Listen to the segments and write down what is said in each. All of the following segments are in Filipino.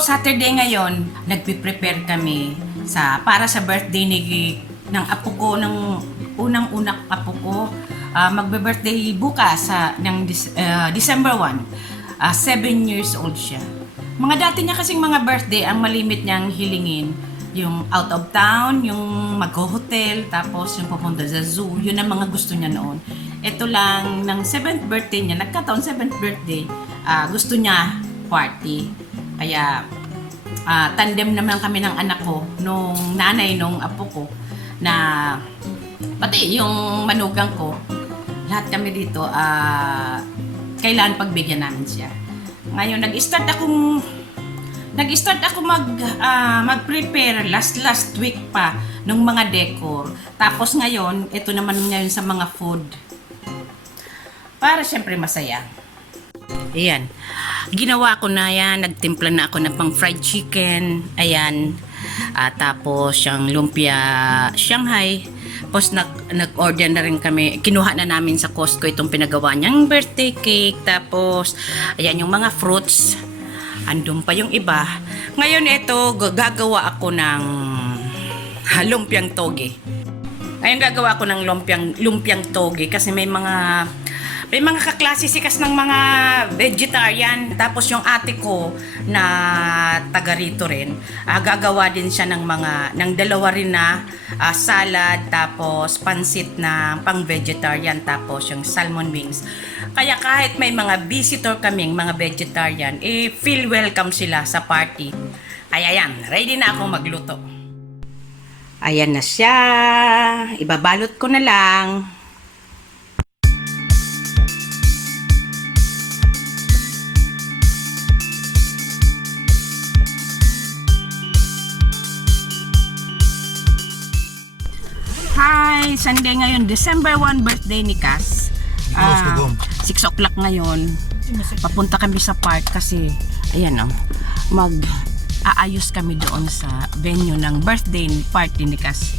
Saturday ngayon, nagpe-prepare kami para sa birthday ng apo ko, ng unang-unak apo ko. Magbe-birthday bukas ng December 1. 7 years old siya. Mga dati niya kasing mga birthday, ang malimit niyang hilingin, yung out of town, yung mag-hotel, tapos yung pupunta sa zoo. Yun ang mga gusto niya noon. Ito lang, ng 7th birthday niya, nagkataon 7th birthday, gusto niya party. Kaya tandem naman kami ng anak ko, nung nanay nung apo ko, na pati yung manugang ko, lahat kami dito, kailangan pagbigyan namin siya. Ngayon, nag-start ako mag-prepare last week pa ng mga decor. Tapos ngayon, ito naman ngayon sa mga food. Para syempre masaya. Ayan. Ginawa ko na yan. Nagtimpla na ako ng pang fried chicken. Ayan. Tapos yung lumpia Shanghai. Tapos nag-order na rin kami. Kinuha na namin sa Costco itong pinagawa niyang birthday cake. Tapos, ayan yung mga fruits. Andun pa yung iba. Ngayon ito, gagawa ako ng lumpiang toge. Ngayon gagawa ako ng lumpiang toge kasi may mga kaklase sikas ng mga vegetarian. Tapos yung ate ko na taga rito rin, gagawa din siya ng dalawa rin na salad, tapos pansit na pang vegetarian, tapos yung salmon wings. Kaya kahit may mga visitor kaming mga vegetarian, feel welcome sila sa party. Kaya yan, ready na ako magluto. Ayan na siya. Ibabalot ko na lang. Hi! Sunday ngayon, December 1, birthday ni Cass. 6 o'clock ngayon. Papunta kami sa park kasi, ayan o, mag-aayos kami doon sa venue ng birthday party ni Cass.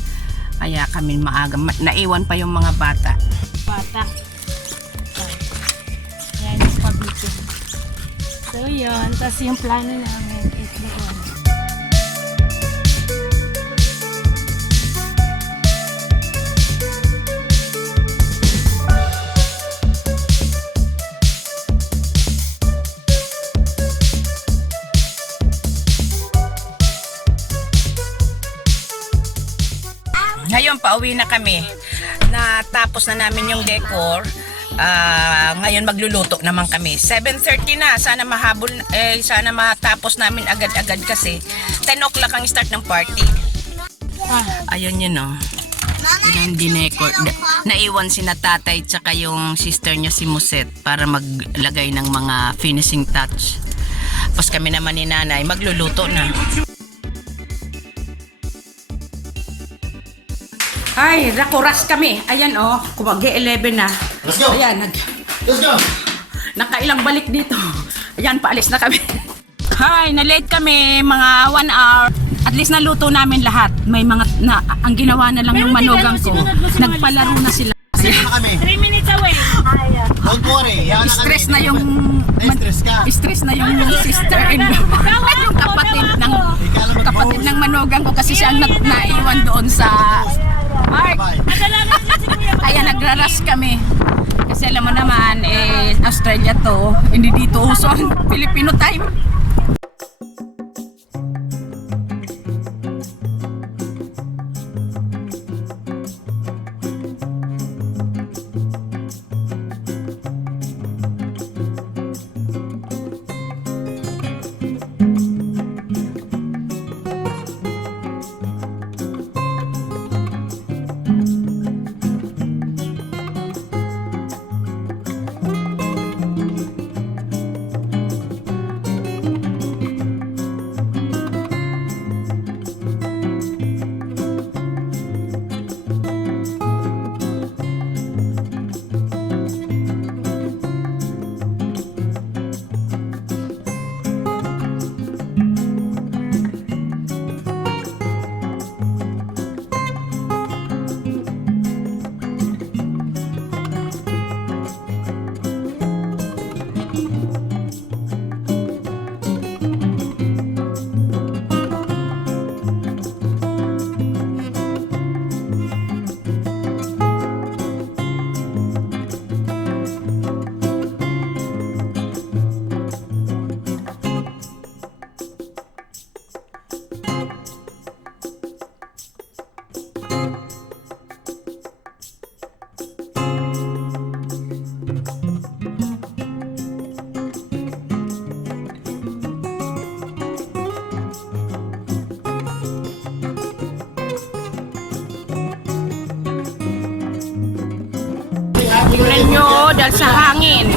Kaya kami maaga. Naiwan pa yung mga bata. Ayan yung pabitin. So yun, tapos yung plano namin is doon. Ngayon, pauwi na kami. Natapos na namin yung decor. Ngayon, magluluto naman kami. 7:30 na. Sana mahabol, sana matapos namin agad-agad kasi 10 o'clock ang start ng party. Ayun yun, no. Yun ang dinecor. Naiwan si na tatay tsaka yung sister niya si Muset para maglagay ng mga finishing touch. Tapos kami naman ni nanay, magluluto na. Ay, nakuras kami. Ayan oh, kumag-11 na. Let's go! Ayan, Let's go! nakailang balik dito. Ayan, paalis na kami. Hi, na-late kami, mga 1 hour. At least naluto namin lahat. May mga, ang ginawa na lang yung manugang ko. Nagpalaro na sila. Sige na kami. 3 minutes away. Don't worry. Yan na kami. Stress na yung stress na yung sister-in-law. Yung kapatid ng manugang ko kasi siya ang naiwan doon sa park. Kaya nagraras kami. Kasi alam mo naman, Australia to, hindi dito uso ang Filipino time. Tingnan nyo, dahil sa hangin.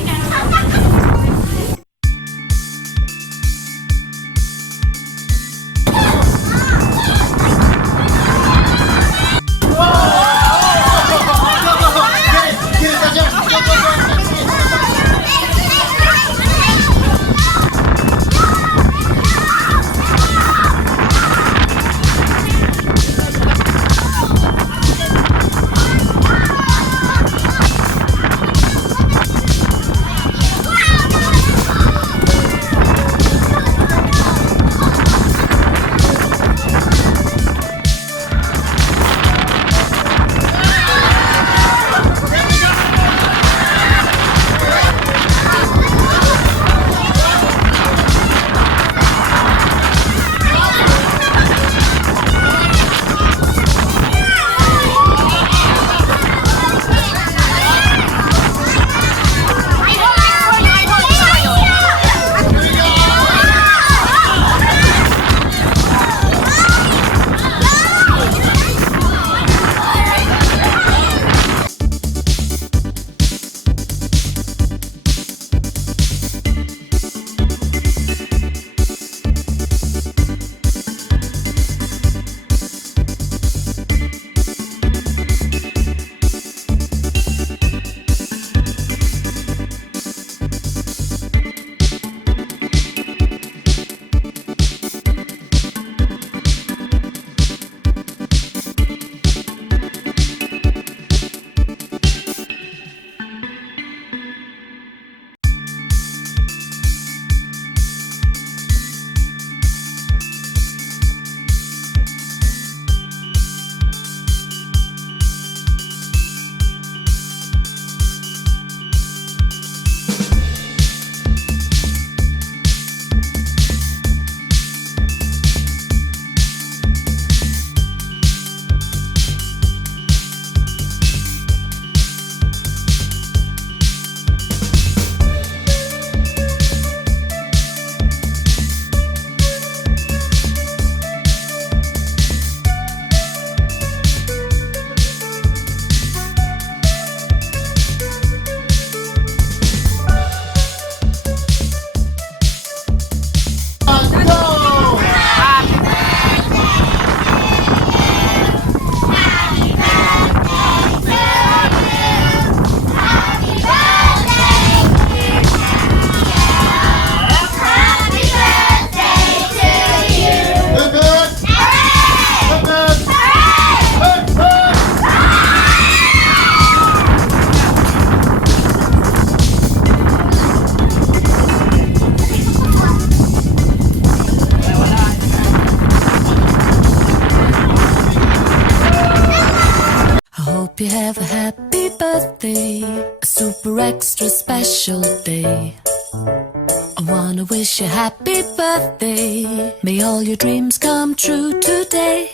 Hope you have a happy birthday, a super extra special day. I wanna wish you happy birthday. May all your dreams come true today.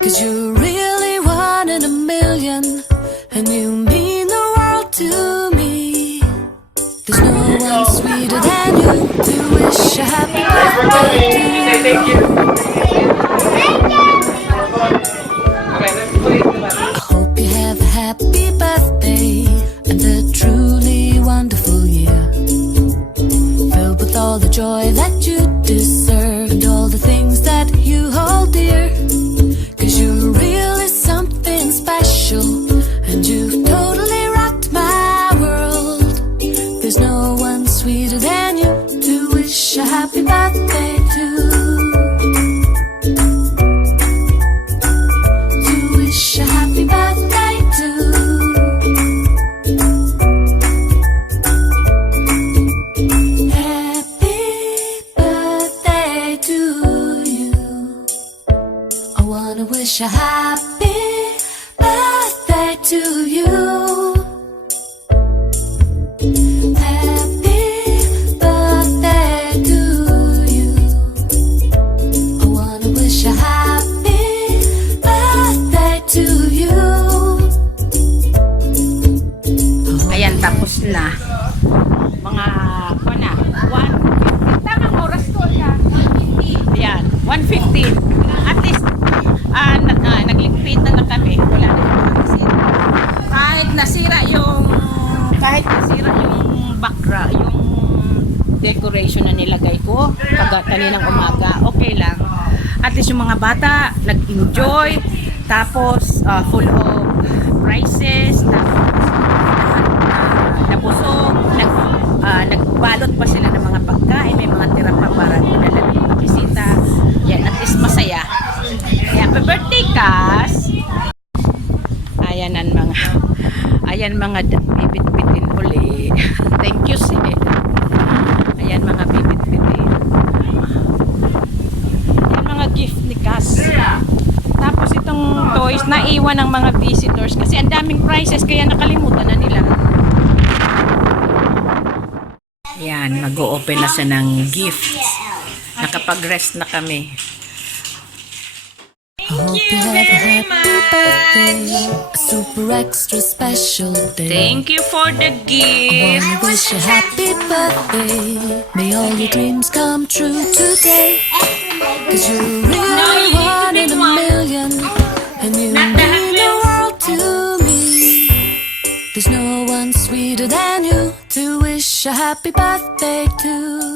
'Cause you're really one in a million, and you mean the world to me. There's no one sweeter than you to wish a happy birthday to. I hope you have a happy birthday and a truly wonderful year, filled with all the joy that you deserve and all the things that you hold dear. 'Cause you're really something special, and you've totally rocked my world. There's no one sweeter than you to wish a happy birthday to. To wish a happy birthday to. Happy birthday to you. I wanna wish a happy birthday to you. Happy birthday to you. I wanna wish a happy birthday to you. Ayan, tapos na. Mga, na, 1, tamang oras ko na. Ayan, 1:50. At least, nagligpit na kami. Wala na yung kasi. Kahit yung background, yung decoration na nilagay ko kaninang umaga, okay lang. At least yung mga bata nag-enjoy, tapos full of prizes, tapos nabusog, nagbalot pa sila ng mga pagkain, may mga tira pa para dinala ng mga bisita. Yan, at least masaya. Kaya, happy birthday, Kas! Ayan mga bibit-bitin uli. Thank you, sis. Ayan mga bibit-bitin. Ayan mga gift ni Kas. Tapos itong toys, naiwan ng mga visitors kasi ang daming prizes kaya nakalimutan na nila. Ayan, mag-o-open na siya ng gifts. Nakapag-rest na kami. Hope you have a happy birthday, a super extra special day. Thank you for the gift. Wanna wish you happy birthday. May all your dreams come true today. Cause you're really one in a million, and you mean the world to me. There's no one sweeter than you to wish a happy birthday to.